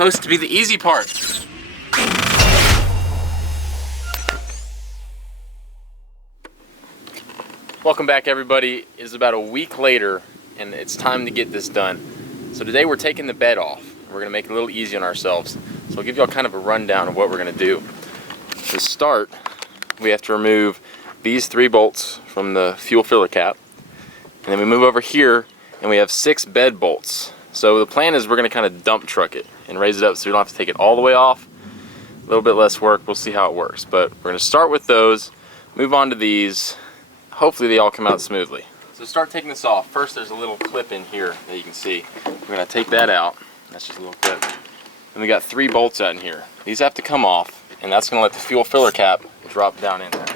supposed to be the easy part. Welcome back, everybody. It is about a week later and it's time to get this done. So today we're taking the bed off. We're gonna make it a little easy on ourselves. So I'll give y'all kind of a rundown of what we're gonna do. To start, we have to remove these 3 bolts from the fuel filler cap. And then we move over here and we have 6 bed bolts. So the plan is we're gonna kind of dump truck it and raise it up so we don't have to take it all the way off. A little bit less work, we'll see how it works. But we're gonna start with those, move on to these. Hopefully they all come out smoothly. So start taking this off. First there's a little clip in here that you can see. We're gonna take that out. That's just a little clip. And we got 3 bolts out in here. These have to come off, and that's gonna let the fuel filler cap drop down in there.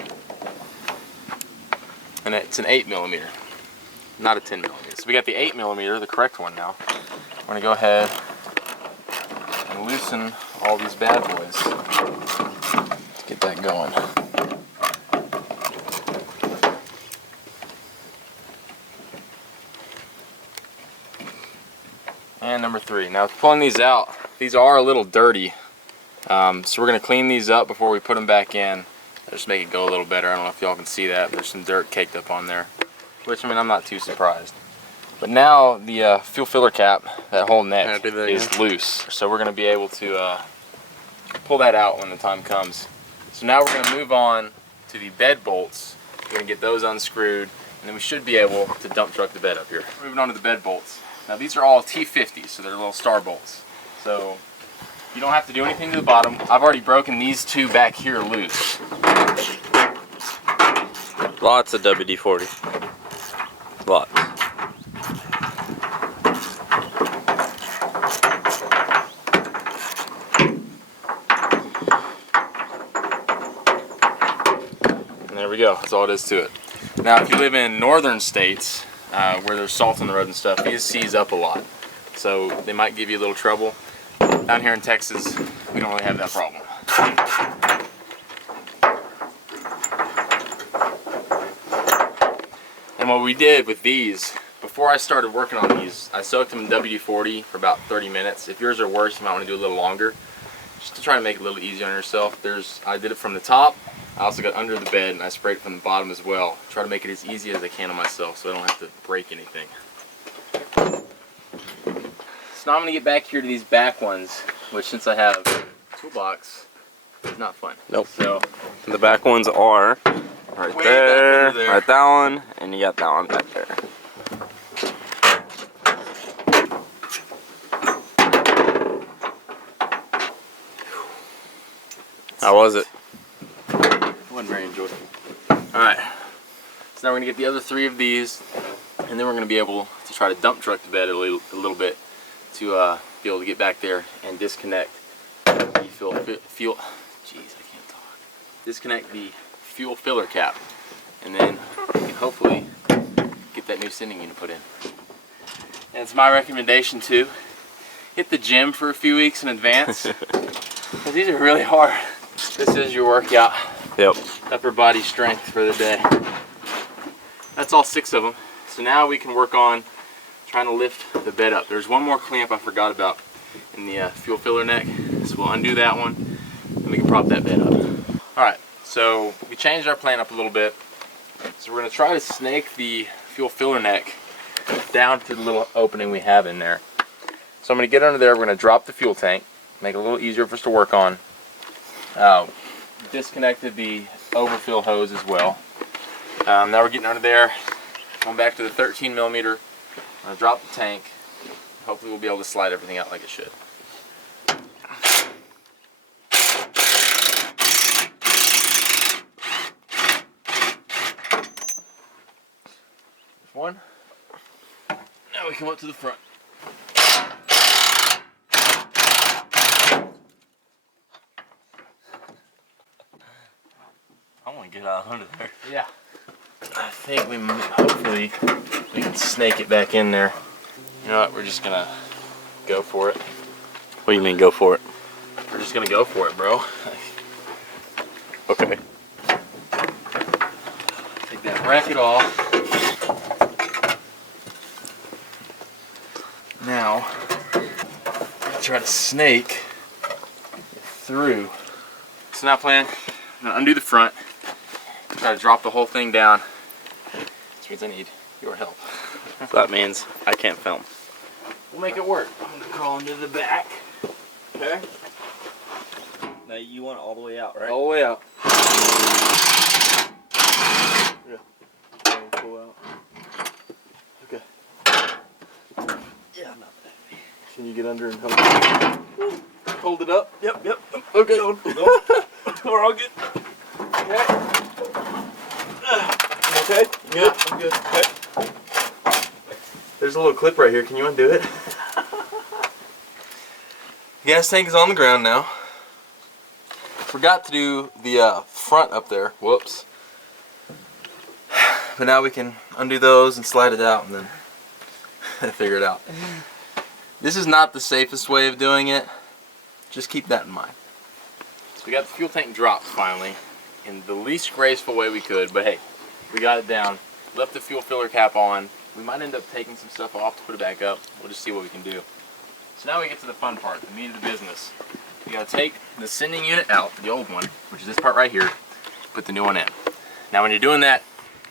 And it's an 8mm, not a 10mm. So we got the 8mm, the correct one now. We're gonna go ahead and loosen all these bad boys. Let's get that going. And number 3. Now pulling these out, these are a little dirty. So we're gonna clean these up before we put them back in. Just make it go a little better. I don't know if y'all can see that. There's some dirt caked up on there, which I mean I'm not too surprised. But now the fuel filler cap, that whole neck is loose. So we're gonna be able to pull that out when the time comes. So now we're gonna move on to the bed bolts. We're gonna get those unscrewed, and then we should be able to dump truck the bed up here. Moving on to the bed bolts. Now these are all T50s, so they're little star bolts. So you don't have to do anything to the bottom. I've already broken these 2 back here loose. Lots of WD-40. Lots. And there we go. That's all it is to it. Now if you live in northern states where there's salt on the road and stuff, these seize up a lot. So they might give you a little trouble. Down here in Texas, we don't really have that problem. And what we did with these, before I started working on these, I soaked them in WD-40 for about 30 minutes. If yours are worse, you might want to do a little longer, just to try to make it a little easier on yourself. I did it from the top. I also got under the bed and I sprayed it from the bottom as well. Try to make it as easy as I can on myself so I don't have to break anything. So now I'm going to get back here to these back ones, which since I have a toolbox, is not fun. Nope. So the back ones are right there, right that one, and you got that one back there. How was it? It wasn't very enjoyable. Alright, so now we're going to get the other 3 of these, and then we're going to be able to try to dump truck the bed a little bit to be able to get back there and disconnect the disconnect the fuel filler cap, and then we can hopefully get that new sending unit put in. And it's my recommendation to hit the gym for a few weeks in advance, because these are really hard. This is your workout. Yep. Upper body strength for the day. That's all 6 of them. So now we can work on trying to lift the bed up. There's one more clamp I forgot about in the fuel filler neck, so we'll undo that one and we can prop that bed up. Alright, so we changed our plan up a little bit. So we're going to try to snake the fuel filler neck down to the little opening we have in there. So I'm going to get under there, we're going to drop the fuel tank, make it a little easier for us to work on. Disconnected the overfill hose as well. Now we're getting under there, going back to the 13mm. I'm going to drop the tank. Hopefully we'll be able to slide everything out like it should. There's one. Now we come up to the front. I want to get out under there. Yeah. I think hopefully we can snake it back in there. You know what, we're just gonna go for it. What do you mean go for it? We're just gonna go for it, bro. Okay. Take that bracket off. Now, try to snake through. So now plan, I'm gonna undo the front, try to drop the whole thing down. Which means I need your help. So that means I can't film. We'll make it work. I'm gonna crawl into the back. Okay. Now you want it all the way out, right? All the way out. Yeah. Pull out. Okay. Yeah, not that. Can you get under and help? Hold it up. Yep. Okay. Go. We're all good. Okay. Okay. Good. I'm good. Okay. There's a little clip right here. Can you undo it? The gas tank is on the ground now. Forgot to do the front up there. Whoops. But now we can undo those and slide it out and then figure it out. This is not the safest way of doing it. Just keep that in mind. So we got the fuel tank dropped finally in the least graceful way we could, but hey, we got it down. Left the fuel filler cap on. We might end up taking some stuff off to put it back up. We'll just see what we can do. So now we get to the fun part, the meat of the business. We gotta take the sending unit out, the old one, which is this part right here, put the new one in. Now when you're doing that,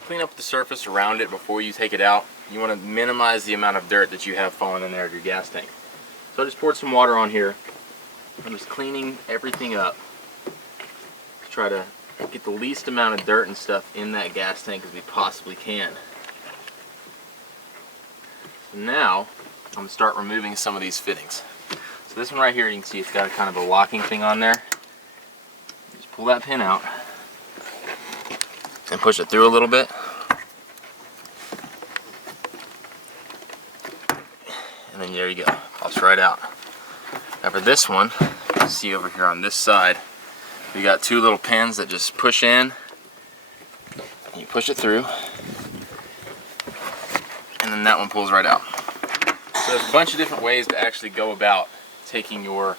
clean up the surface around it before you take it out. You want to minimize the amount of dirt that you have falling in there at your gas tank. So I just poured some water on here. I'm just cleaning everything up to try to get the least amount of dirt and stuff in that gas tank as we possibly can. So now I'm going to start removing some of these fittings. So this one right here, you can see it's got a kind of a locking thing on there. Just pull that pin out and push it through a little bit. And then there you go, pops right out. Now for this one, you can see over here on this side, we got two little pins that just push in. And you push it through, and then that one pulls right out. So there's a bunch of different ways to actually go about taking your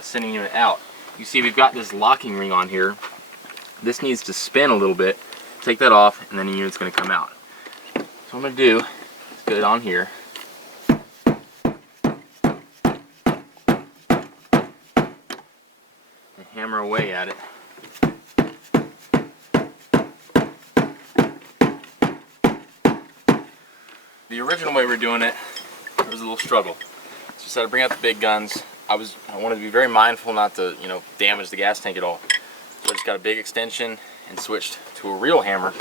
sending unit out. You see we've got this locking ring on here. This needs to spin a little bit. Take that off, and then the unit's going to come out. So what I'm going to do is get it on here. And hammer away at it. The original way we were doing it, there was a little struggle. So instead of bringing out the big guns, I wanted to be very mindful not to, damage the gas tank at all. So I just got a big extension and switched to a real hammer.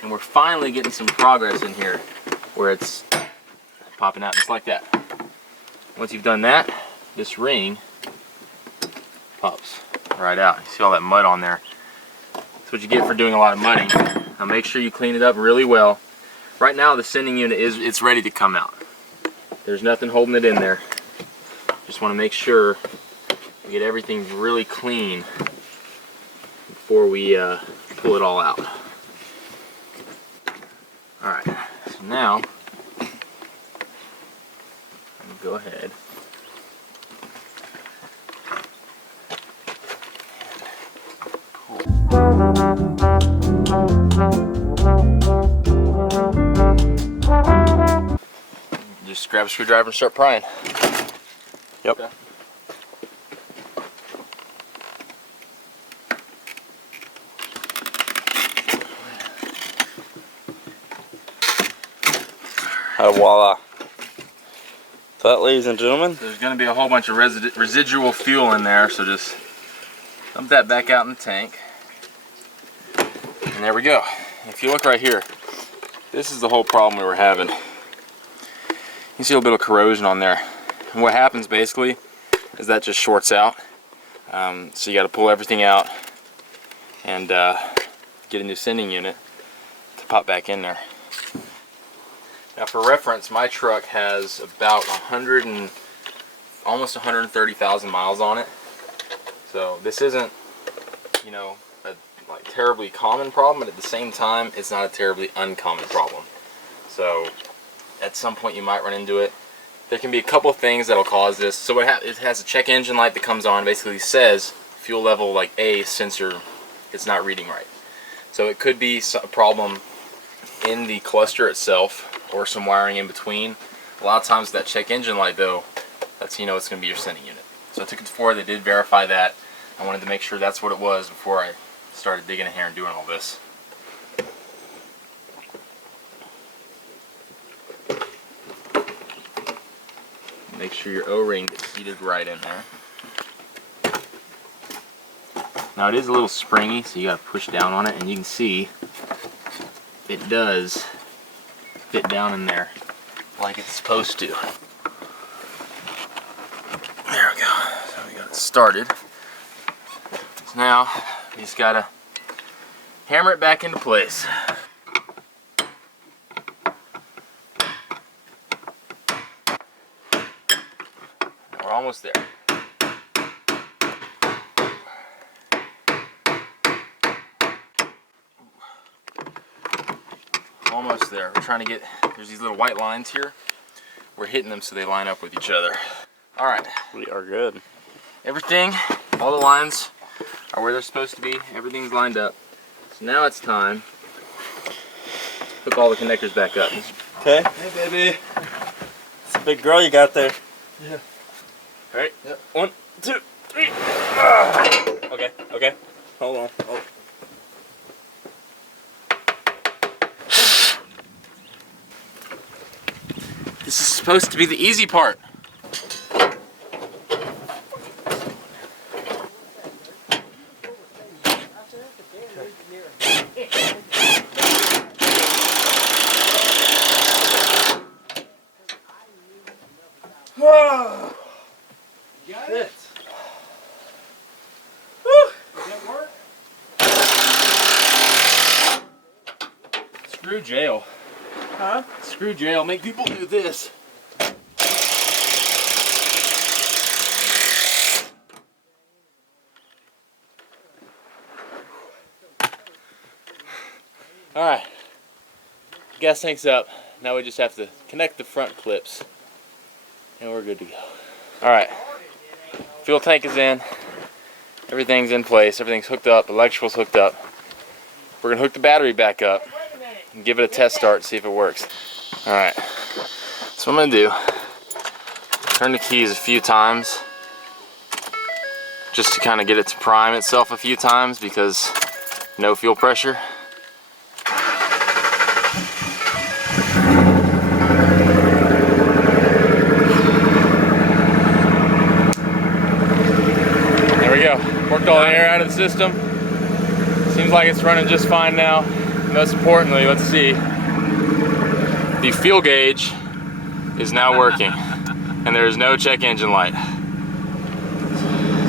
And we're finally getting some progress in here where it's popping out just like that. Once you've done that, this ring pops right out. You see all that mud on there. That's what you get for doing a lot of mudding. Now make sure you clean it up really well. Right now the sending unit it's ready to come out. There's nothing holding it in there. Just want to make sure we get everything really clean before we pull it all out. Alright, so now I'm going to go ahead just grab a screwdriver and start prying. Yep. Okay. Voila. So that, ladies and gentlemen, There's going to be a whole bunch of residual fuel in there, so just dump that back out in the tank. And there we go. If you look right here, this is the whole problem we were having. You see a little bit of corrosion on there. And what happens basically is that just shorts out. So you got to pull everything out and get a new sending unit to pop back in there. Now for reference, my truck has about almost 130,000 miles on it. So this isn't, a terribly common problem, but at the same time, it's not a terribly uncommon problem. So at some point you might run into it. There can be a couple things that'll cause this. So it has a check engine light that comes on, basically says fuel level like A sensor, it's not reading right. So it could be a problem in the cluster itself or some wiring in between. A lot of times that check engine light though, That's, you know, it's going to be your sending unit. So I took it to Ford. They did verify that. I wanted to make sure that's what it was before I started digging in here and doing all this. Make sure your O-ring gets seated right in there. Now it is a little springy, so you got to push down on it, and you can see it does fit down in there like it's supposed to. There we go. So we got it started. So now we just gotta hammer it back into place. We're almost there. Almost there. We're trying to get, there's these little white lines here. We're hitting them so they line up with each other. Alright. We are good. Everything, all the lines are where they're supposed to be. Everything's lined up. So now it's time to hook all the connectors back up. Okay. Hey, baby. It's a big girl you got there. Yeah. Alright. Yep. 1, 2, 3. Ah. Okay, okay. Hold on. Oh. This is supposed to be the easy part. Got it. Does that work? Screw jail. Huh? Screw jail. Make people do this. Alright. Gas tank's up. Now we just have to connect the front clips. And we're good to go. Alright. Fuel tank is in. Everything's in place. Everything's hooked up. Electrical's hooked up. We're going to hook the battery back up and give it a test start to see if it works. Alright. So what I'm going to do, turn the keys a few times just to kind of get it to prime itself a few times because no fuel pressure. Worked all the air out of the system. Seems like it's running just fine now. Most importantly, let's see. The fuel gauge is now working, and there is no check engine light.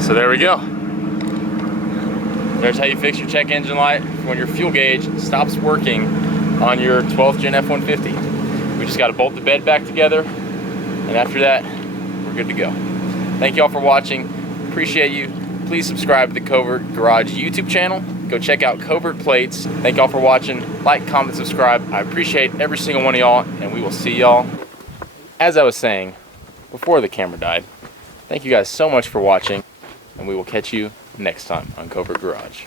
So there we go. There's how you fix your check engine light when your fuel gauge stops working on your 12th gen F-150. We just got to bolt the bed back together, and after that, we're good to go. Thank you all for watching. Appreciate you. Please subscribe to the Covert Garage YouTube channel. Go check out Covert Plates. Thank y'all for watching. Like, comment, subscribe. I appreciate every single one of y'all, and we will see y'all. As I was saying before the camera died, thank you guys so much for watching, and we will catch you next time on Covert Garage.